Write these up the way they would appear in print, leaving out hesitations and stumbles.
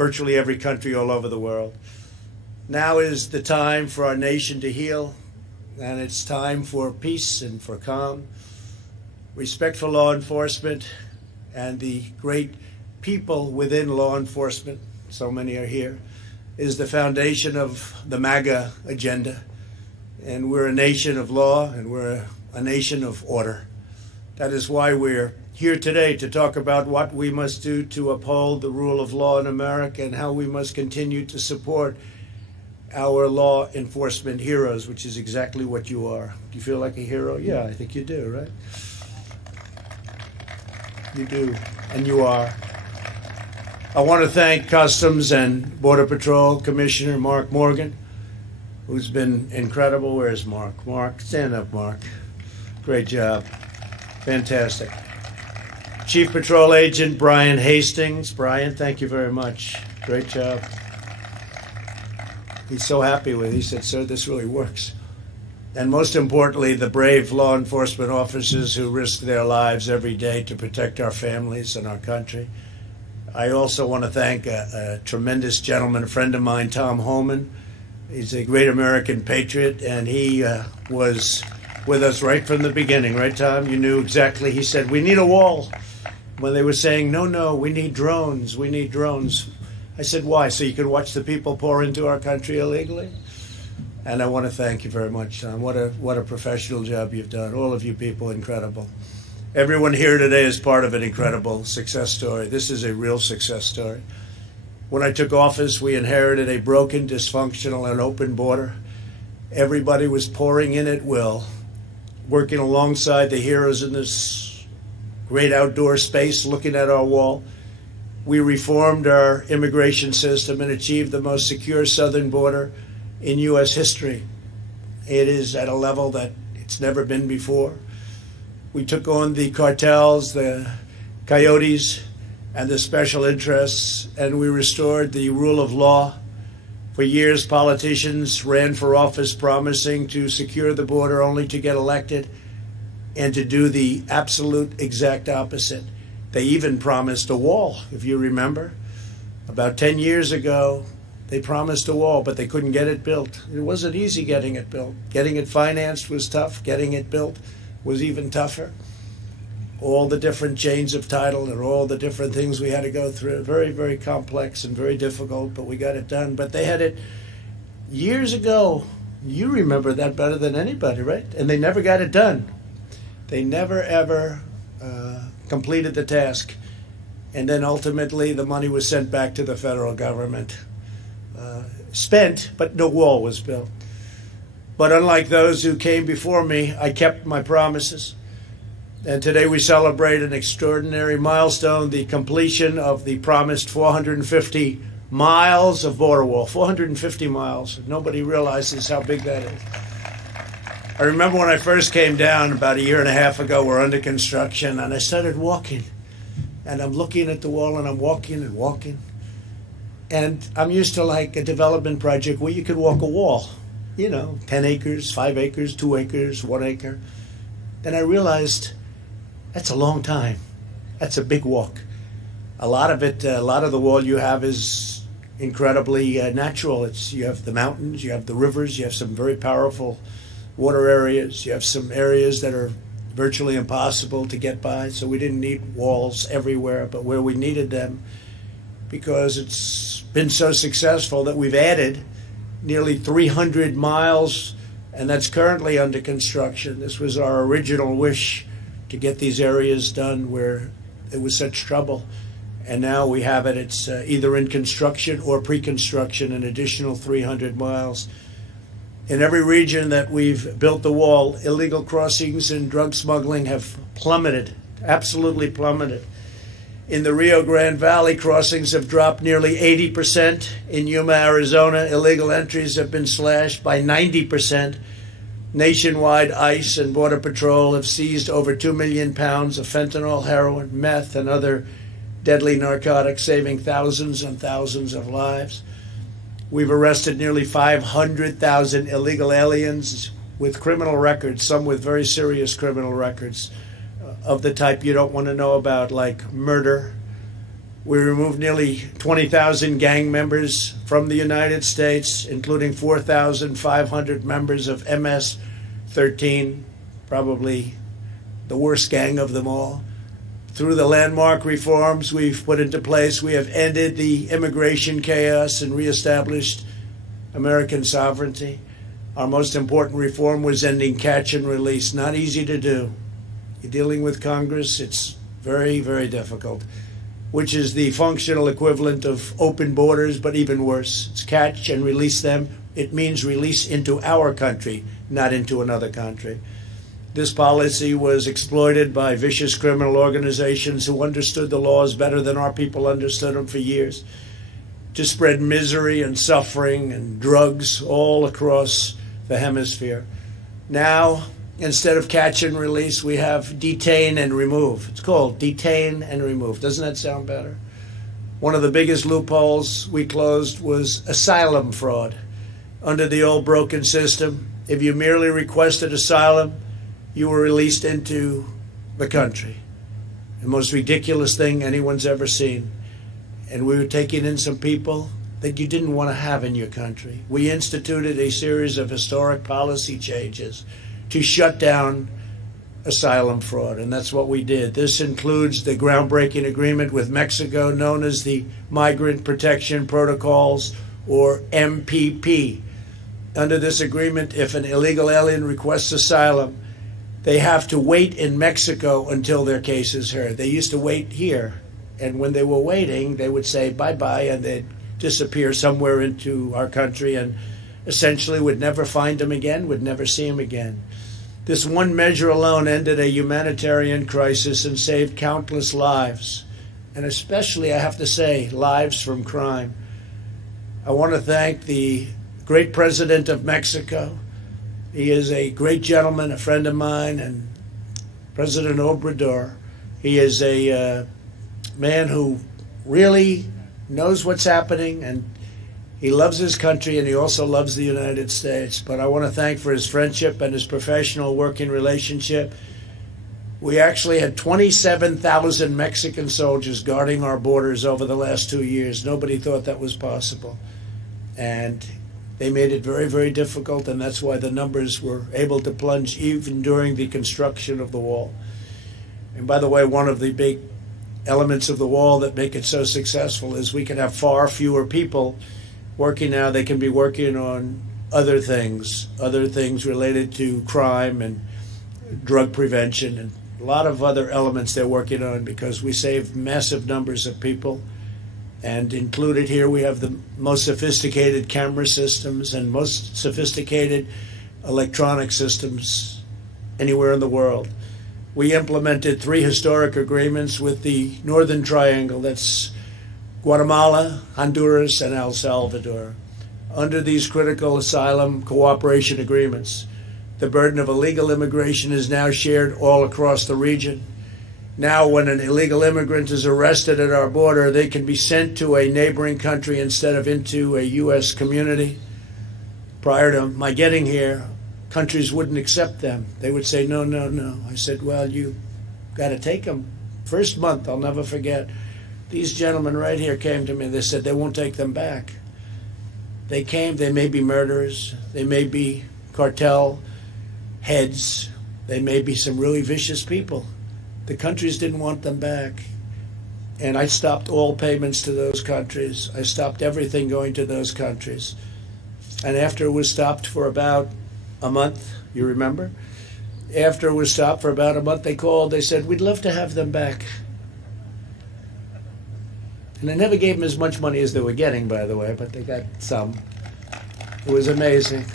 virtually every country all over the world. Now is the time for our nation to heal, and it's time for peace and for calm. Respect for law enforcement and the great people within law enforcement, so many are here, is the foundation of the MAGA agenda. And we're a nation of law, and we're a nation of order. That is why we're here today to talk about what we must do to uphold the rule of law in America and how we must continue to support our law enforcement heroes, which is exactly what you are. Do you feel like a hero? Yeah, I think you do, right? You do, and you are. I want to thank Customs and Border Patrol Commissioner Mark Morgan, who's been incredible. Where's Mark? Mark, stand up, Mark. Great job. Fantastic. Chief Patrol Agent Brian Hastings. Brian, thank you very much. Great job. He's so happy with it. He said, sir, this really works. And most importantly, the brave law enforcement officers who risk their lives every day to protect our families and our country. I also want to thank a tremendous gentleman, a friend of mine, Tom Homan. He's a great American patriot, and he was with us right from the beginning. Right, Tom? You knew exactly. He said, we need a wall. When they were saying, no, we need drones, we need drones. I said, why? So you can watch the people pour into our country illegally? And I want to thank you very much, Tom. What a professional job you've done. All of you people, incredible. Everyone here today is part of an incredible success story. This is a real success story. When I took office, we inherited a broken, dysfunctional, and open border. Everybody was pouring in at will, working alongside the heroes in this great outdoor space, looking at our wall. We reformed our immigration system and achieved the most secure southern border in U.S. history. It is at a level that it's never been before. We took on the cartels, the coyotes, and the special interests, and we restored the rule of law. For years, politicians ran for office promising to secure the border only to get elected and to do the absolute exact opposite. They even promised a wall, if you remember. About 10 years ago, they promised a wall, but they couldn't get it built. It wasn't easy getting it built. Getting it financed was tough. Getting it built was even tougher. All the different chains of title and all the different things we had to go through. Very, very complex and very difficult, but we got it done. But they had it years ago. You remember that better than anybody, right? And they never got it done. They never, ever completed the task. And then ultimately the money was sent back to the federal government. Spent, but no wall was built. But unlike those who came before me, I kept my promises. And today we celebrate an extraordinary milestone, the completion of the promised 450 miles of border wall. 450 miles. Nobody realizes how big that is. I remember when I first came down about a year and a half ago, we're under construction, and I started walking. And I'm looking at the wall, and I'm walking and walking. And I'm used to like a development project where you could walk a wall. 10 acres, 5 acres, 2 acres, 1 acre. Then I realized that's a long time. That's a big walk. A lot of the wall you have is incredibly natural. You have the mountains, you have the rivers, you have some very powerful water areas, you have some areas that are virtually impossible to get by, so we didn't need walls everywhere, but where we needed them, because it's been so successful that we've added nearly 300 miles, and that's currently under construction. This was our original wish, to get these areas done where it was such trouble. And now we have it. It's either in construction or pre-construction, an additional 300 miles. In every region that we've built the wall, illegal crossings and drug smuggling have plummeted, absolutely plummeted. In the Rio Grande Valley, crossings have dropped nearly 80%. In Yuma, Arizona, illegal entries have been slashed by 90%. Nationwide, ICE and Border Patrol have seized over 2 million pounds of fentanyl, heroin, meth, and other deadly narcotics, saving thousands and thousands of lives. We've arrested nearly 500,000 illegal aliens with criminal records, some with very serious criminal records of the type you don't want to know about, like murder, We removed nearly 20,000 gang members from the United States, including 4,500 members of MS-13, probably the worst gang of them all. Through the landmark reforms we've put into place, we have ended the immigration chaos and reestablished American sovereignty. Our most important reform was ending catch and release. Not easy to do. You're dealing with Congress, it's very, very difficult, which is the functional equivalent of open borders, but even worse. It's catch and release them. It means release into our country, not into another country. This policy was exploited by vicious criminal organizations who understood the laws better than our people understood them for years, to spread misery and suffering and drugs all across the hemisphere. Now, instead of catch and release, we have detain and remove. It's called detain and remove. Doesn't that sound better? One of the biggest loopholes we closed was asylum fraud. Under the old broken system, if you merely requested asylum, you were released into the country. The most ridiculous thing anyone's ever seen. And we were taking in some people that you didn't want to have in your country. We instituted a series of historic policy changes to shut down asylum fraud, and that's what we did. This includes the groundbreaking agreement with Mexico known as the Migrant Protection Protocols, or MPP. Under this agreement, if an illegal alien requests asylum, they have to wait in Mexico until their case is heard. They used to wait here, and when they were waiting, they would say bye-bye, and they'd disappear somewhere into our country and essentially would never find them again, would never see them again. This one measure alone ended a humanitarian crisis and saved countless lives, and especially, I have to say, lives from crime. I want to thank the great president of Mexico. He is a great gentleman, a friend of mine, and President Obrador. He is a man who really knows what's happening, and he loves his country, and he also loves the United States. But I want to thank for his friendship and his professional working relationship. We actually had 27,000 Mexican soldiers guarding our borders over the last 2 years. Nobody thought that was possible. And they made it very, very difficult, and that's why the numbers were able to plunge even during the construction of the wall. And by the way, one of the big elements of the wall that make it so successful is we can have far fewer people working now. They can be working on other things related to crime and drug prevention and a lot of other elements they're working on, because we save massive numbers of people. And included here, we have the most sophisticated camera systems and most sophisticated electronic systems anywhere in the world. We implemented 3 historic agreements with the Northern Triangle. That's Guatemala, Honduras, and El Salvador. Under these critical asylum cooperation agreements, the burden of illegal immigration is now shared all across the region. Now, when an illegal immigrant is arrested at our border, they can be sent to a neighboring country instead of into a U.S. community. Prior to my getting here, countries wouldn't accept them. They would say, no, no, no. I said, well, you got to take them. First month, I'll never forget. These gentlemen right here came to me. They said they won't take them back. They came. They may be murderers. They may be cartel heads. They may be some really vicious people. The countries didn't want them back. And I stopped all payments to those countries. I stopped everything going to those countries. And after it was stopped for about a month, you remember? After it was stopped for about a month, they called. They said, we'd love to have them back. And I never gave them as much money as they were getting, by the way, but they got some. It was amazing.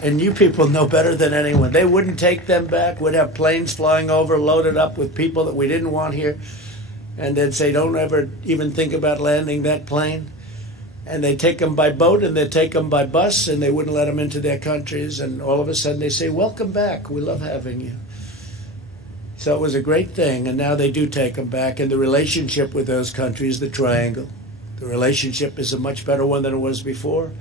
And you people know better than anyone. They wouldn't take them back. We'd have planes flying over, loaded up with people that we didn't want here. And they'd say, don't ever even think about landing that plane. And they'd take them by boat, and they'd take them by bus, and they wouldn't let them into their countries. And all of a sudden they say, welcome back. We love having you. So it was a great thing. And now they do take them back. And the relationship with those countries, the triangle, the relationship is a much better one than it was before.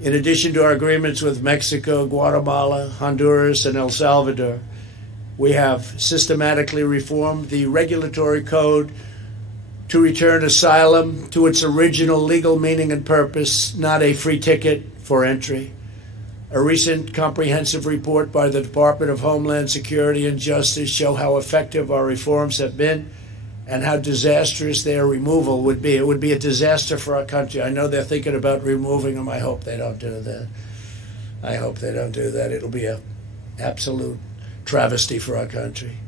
In addition to our agreements with Mexico, Guatemala, Honduras, and El Salvador, we have systematically reformed the regulatory code to return asylum to its original legal meaning and purpose, not a free ticket for entry. A recent comprehensive report by the Department of Homeland Security and Justice show how effective our reforms have been and how disastrous their removal would be. It would be a disaster for our country. I know they're thinking about removing them. I hope they don't do that. I hope they don't do that. It'll be an absolute travesty for our country.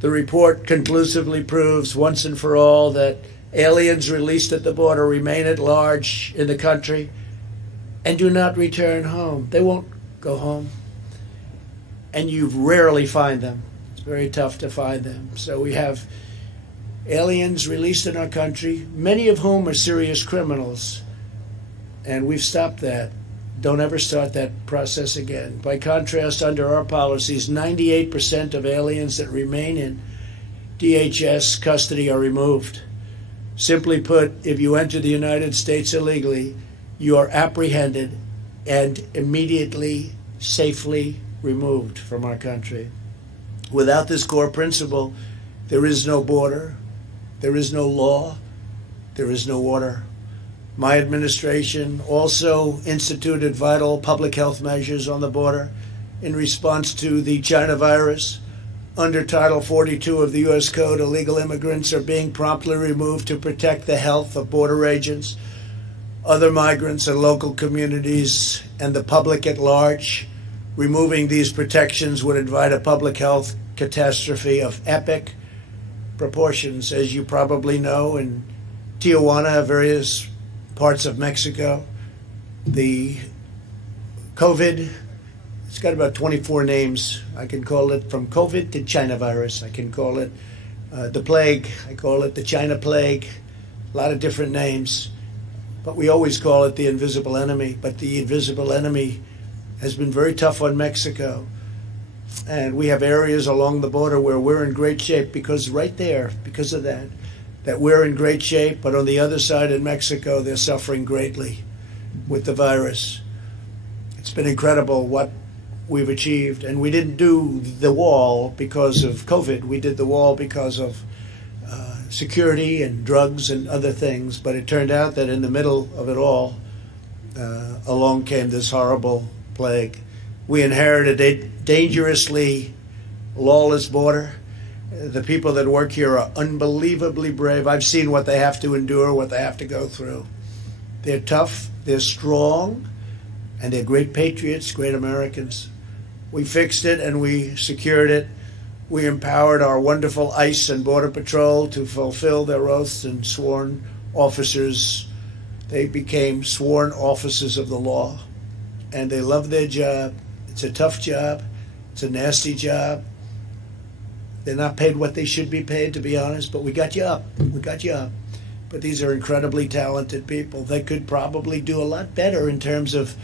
The report conclusively proves once and for all that aliens released at the border remain at large in the country and do not return home. They won't go home. And you rarely find them. It's very tough to find them. So we have aliens released in our country, many of whom are serious criminals. And we've stopped that. Don't ever start that process again. By contrast, under our policies, 98% of aliens that remain in DHS custody are removed. Simply put, if you enter the United States illegally, you are apprehended and immediately, safely removed from our country. Without this core principle, there is no border, there is no law, there is no order. My administration also instituted vital public health measures on the border in response to the China virus. Under Title 42 of the U.S. Code, illegal immigrants are being promptly removed to protect the health of border agents, other migrants and local communities, and the public at large. Removing these protections would invite a public health catastrophe of epic proportions. As you probably know, in Tijuana, various parts of Mexico, the COVID, it's got about 24 names. I can call it from COVID to China virus. I can call it the plague. I call it the China plague. A lot of different names. But we always call it the invisible enemy. But the invisible enemy has been very tough on Mexico. And we have areas along the border where we're in great shape because right there, because of that we're in great shape. But on the other side in Mexico, they're suffering greatly with the virus. It's been incredible what we've achieved. And we didn't do the wall because of COVID. We did the wall because of security and drugs and other things, but it turned out that in the middle of it all, along came this horrible plague. We inherited a dangerously lawless border. The people that work here are unbelievably brave. I've seen what they have to endure, what they have to go through. They're tough, they're strong, and they're great patriots, great Americans. We fixed it and we secured it. We empowered our wonderful ICE and Border Patrol to fulfill their oaths and sworn officers. They became sworn officers of the law, and they love their job. It's a tough job. It's a nasty job. They're not paid what they should be paid, to be honest, but we got you up. We got you up. But these are incredibly talented people. They could probably do a lot better in terms of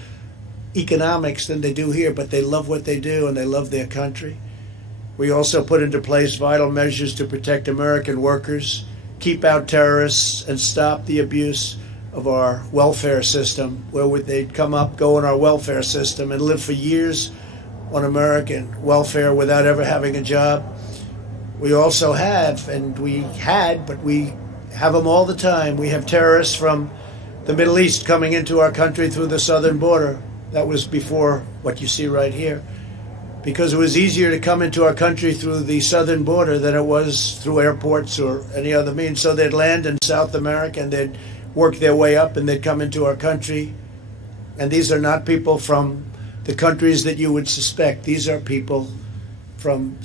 economics than they do here, but they love what they do and they love their country. We also put into place vital measures to protect American workers, keep out terrorists, and stop the abuse of our welfare system, where they'd come up, go on our welfare system, and live for years on American welfare without ever having a job. We also have, and we had, but we have them all the time. We have terrorists from the Middle East coming into our country through the southern border. That was before what you see right here. Because it was easier to come into our country through the southern border than it was through airports or any other means. So they'd land in South America and they'd work their way up and they'd come into our country. And these are not people from the countries that you would suspect. These are people from